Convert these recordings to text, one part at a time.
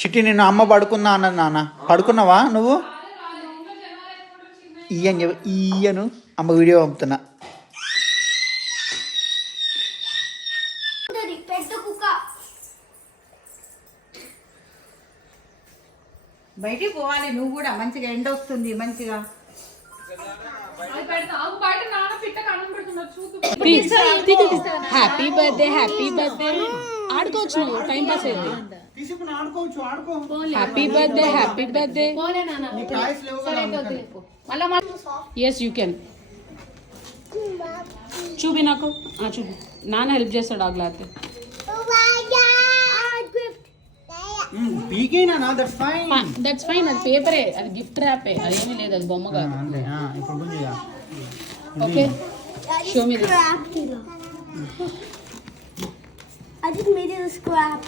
చిట్టి నిన్ను అమ్మ పడుకుందా అన్నది నాన్న. పడుకున్నావా నువ్వు? ఈయను అమ్మ వీడియో పంపుతున్నా. బయటికి పోవాలి నువ్వు కూడా, మంచిగా ఎండ వస్తుంది మంచిగా. హ్యాపీ బర్త్డే హ్యాపీ బర్త్డే ఆడుకోవచ్చు నువ్వు, టైం పాస్ అయితే. Happy birthday happy birthday. Yes you can. చూపి నాకు, చూపి. నాన్న హెల్ప్ చేస్తాడు ఆగలాతే. దట్స్ ఫైన్, అది పేపరే, అది గిఫ్ట్ ర్యాపే, అదేమీ లేదు, అది బొమ్మ కాదు. Okay, show me this. I just made it a scrap.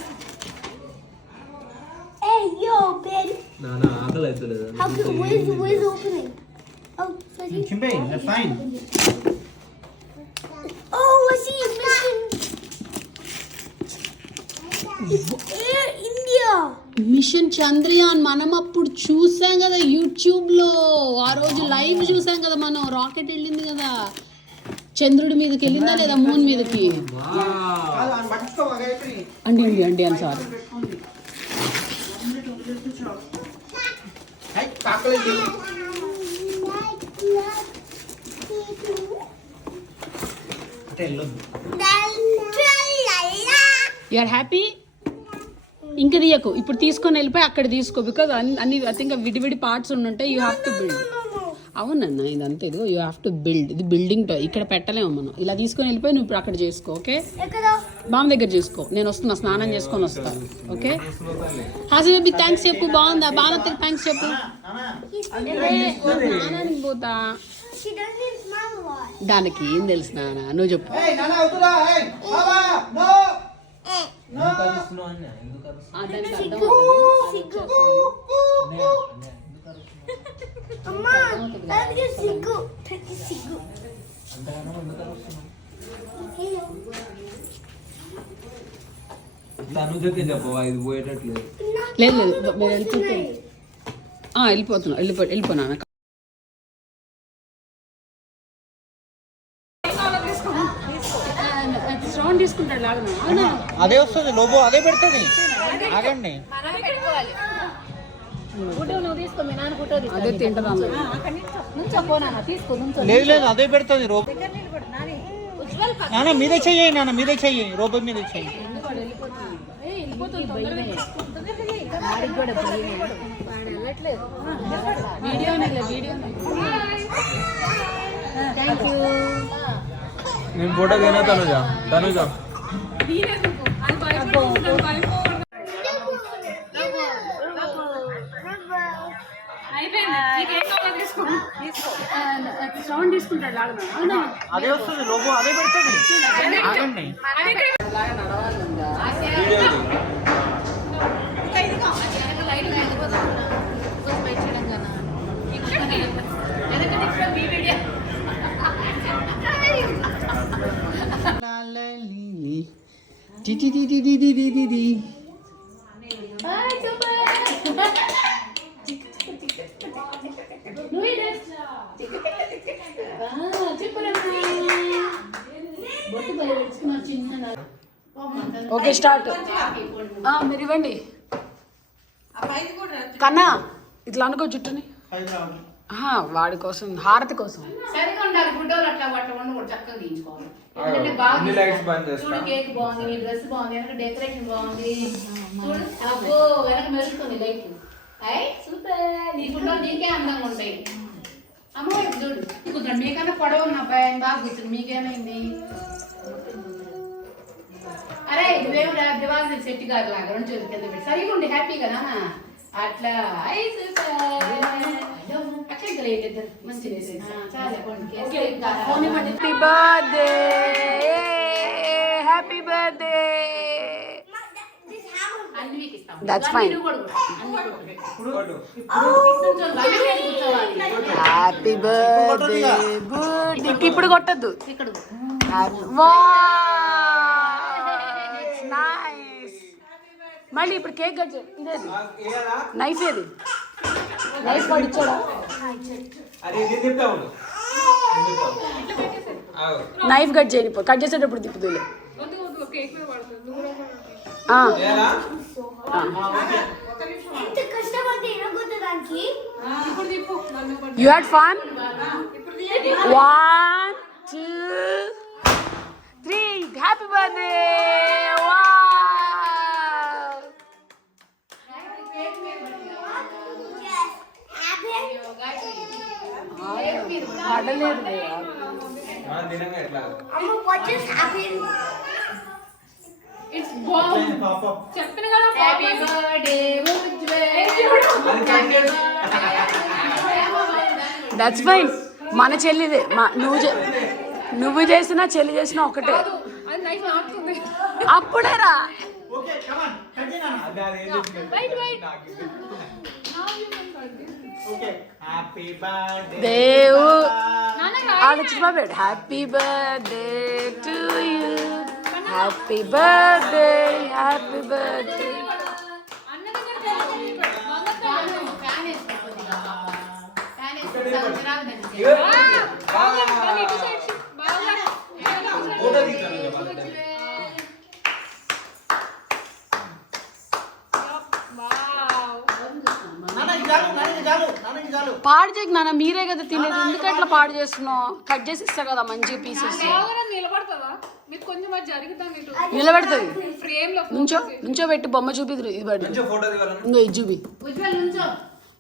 Hey, yo, baby. No, akal aituleda. How can, where's the opening? Oh, sorry. Chimpay, that's fine. Oh, I see a mission. Air India. Mission Chandrayaan మనం అప్పుడు చూసాం కదా యూట్యూబ్లో. ఆ రోజు live చూసాం కదా మనం. రాకెట్ వెళ్ళింది కదా చంద్రుడి మీదకి, వెళ్ళిందా లేదా మూన్ మీదకి? అండి అండి అండి అని సారీ. You are happy? ఇంకా తీయకు, ఇప్పుడు తీసుకొని వెళ్ళిపోయి అక్కడ తీసుకో. బికాజ్ అన్ని ఐ థింక్ విడివిడి పార్ట్స్ ఉండుంటాయి. You have to build. అవునన్నా ఇదంతా ఇదిగో, యూ హ్యావ్ టు బిల్డ్. ఇది బిల్డింగ్ ఇక్కడ పెట్టలేము మనం. ఇలా తీసుకొని వెళ్ళిపోయి నువ్వు ఇప్పుడు అక్కడ చేసుకో. ఓకే, బామ్మ దగ్గర చేసుకో. నేను వస్తున్నా, స్నానం చేసుకొని వస్తాను. ఓకే హాసి బేబీ థ్యాంక్స్ చెప్పు. బాగుందా? బాగా థ్యాంక్స్ చెప్పు. స్నానానికి పోతా. దానికి ఏం తెలుసు నాన్న, నువ్వు చెప్పు. లేదు లేదు, మీరు వెళ్ళిపోతున్నా. వెళ్ళిపోనా శ్రవణ్ తీసుకుంటాడు లాగా. అదే వస్తుంది లోబో, అదే పెడుతుంది. ఆగండి, అదే తింటదా? లేదు లేదు, అదే పెడుతుంది రోబో. నాన్న మీదే చెయ్యి, నాన్న మీదే చెయ్యి, రోబో మీదే చెయ్యి. నేను ఫోటో దేనా తనుజా? తనుజా శ్రవణ్ తీసుకుంటాడు లాగా. అదే వస్తుంది లోబో, అదే పెడుతుంది. ఆగండి, ఓకే స్టార్ట్. మీరు ఇవ్వండి కన్నా, ఇట్లా అనుకో జుట్టుని. వాడి కోసం, హారతి కోసం. సరిగా ఉండాలి గుడ్డోలు, అట్లా చక్కగా తీయించుకోవాలి. ఎందుకంటే బాగుంది, కేక్ బాగుంది, నీ డ్రెస్ బాగుంది, వెనక డెకరేషన్ బాగుంది. అబ్బో వెనక మెరుస్తుంది లైట్. అయ్యి సూపర్, నీ గుడ్డోలు నీకే అందంగా ఉంటాయి. అమ్మ చూడు కూర్చోండి. మీకన్నా పొడవు ఉన్న అబ్బాయి బాగా కూర్చోండి. మీకేమైంది? అరే నువ్వేం దివాళి సెట్ గారు లాగా రెండు చేతులు కింద పెట్టి సరిగా ఉండి హ్యాపీ కదా అట్లా. అయ్యి super. Happy birthday happy birthday. That's fine. Happy birthday. Good. ఇప్పుడు కొట్టద్దు. నైస్. మళ్ళీ ఇప్పుడు కేక్ కట్ చేయి. ఇదేది నైఫ్ ఏది? నైఫ్ వాడు ఇచ్చాడా? నైఫ్ కట్ చేయని కట్ చేసేటప్పుడు తిప్పుదూలే. You had fun? 1, 2, 3. Happy birthday! Wow! ఆడలేదు. It's bomb. చెప్పిన కదా హ్యాపీ బర్త్డే దట్స్ ఫైన్. మన చెల్లిదే. నువ్వు చేసినా చెల్లి చేసినా ఒకటే. అది నైఫ్ నాకుతుంది. అప్పుడేరా దేవు ఆలోచించబెట్. Happy birthday to you, happy birthday, happy birthday. పాడు చేయకు నాన్న, మీరే కదా తినేది. ఎందుకు అట్లా పాడు చేస్తున్నావు? కట్ చేసి ఇస్తా కదా మంచి పీసెస్. నిలబెడుతుంది. నుంచో పెట్టి బొమ్మ చూపిద్దు. ఇది పడి ఇంకో ఇది చూపి,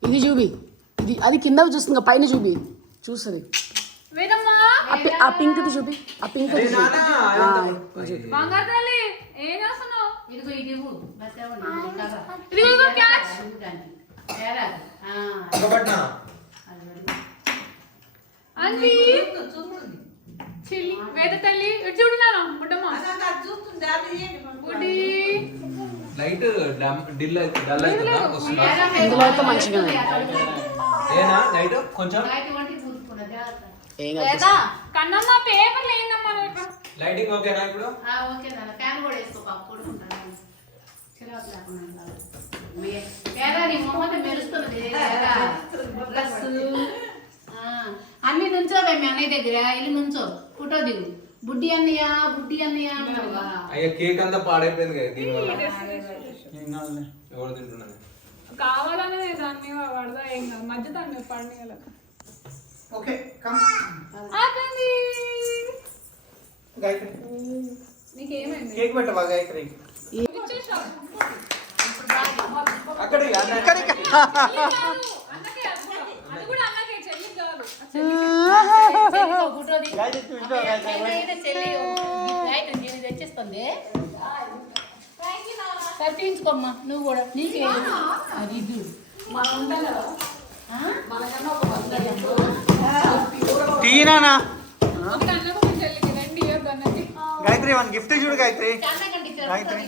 ఇది చూపి, ఇది అది కింద చూస్తుంది, పైన చూపి చూస్తుంది. ఆ పింక్ చూపి, ఆ పింక్ వేద తల్లి చూడున్నాను లైట్ డల్ అవుతుందా? ఇందులో అయితే మంచిగా లైట్ కొంచెం కన్నమ్మ పేపర్లు ఏందమ్మా లైటింగ్ ఓకేనా ఇప్పుడు? ఫ్యాన్ కూడా వేసుకో పక్కన మెరుస్తుంది. అన్ని నుంచోవే మీ అన్నయ్య దగ్గర ఇల్లు నుంచో ఫోటో దిగు. బుడ్డి అన్నయ్య బుడ్డి అన్నయ్య అయ్యా కేక్ అంతా పాడైపోయింది కదా దీనివల్ల. ఎవరు తింటున్నది కావాలనే దాన్ని పడదా ఏం కాదు మధ్య దాన్ని పడిన నీకేమైంది? కేక్ పెట్టవా గాయత్రి? అక్కడ తెచ్చిస్తుంది. సర్టించుకోమ్మా నువ్వు కూడా. నీకే అది తీనా గాయత్రి వన్ గిఫ్ట్ చూడు Gayatri. Gayatri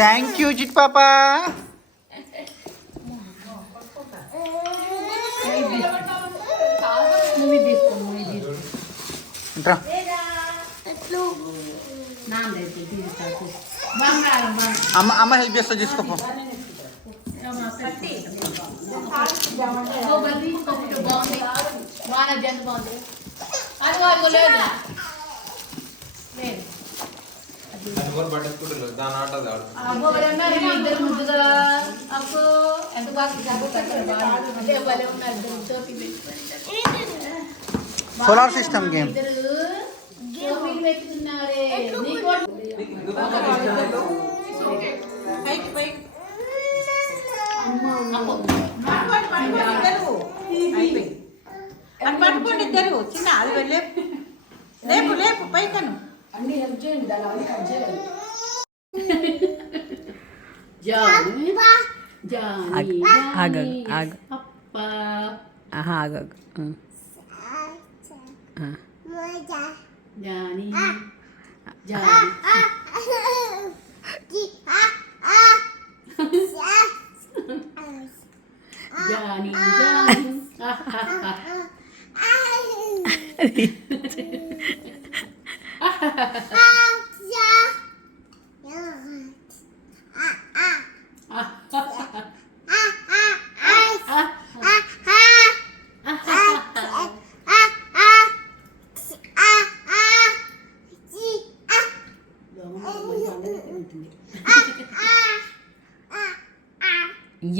thank you chit పాపా. అమ్మ హెల్ప్ చేస్తా తీసుకోపో. ఇద్దరు ముద్దుగా అప్పు ఎంత బాగా సోలార్ సిస్టమ్ గేమ్. పట్టుకోండి ఇద్దరు చిన్న అది లేపు లేపు లేపు పైకను అన్ని హెల్ప్ చేయండి. దాని అన్ని కట్ చేయాలి. జానీ జానీ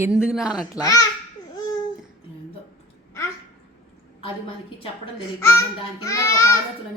ఎందుకు నాన్న అట్లా? అది మనకి చెప్పడం తెలియదు. దాని కింద ఒక ఆలోచన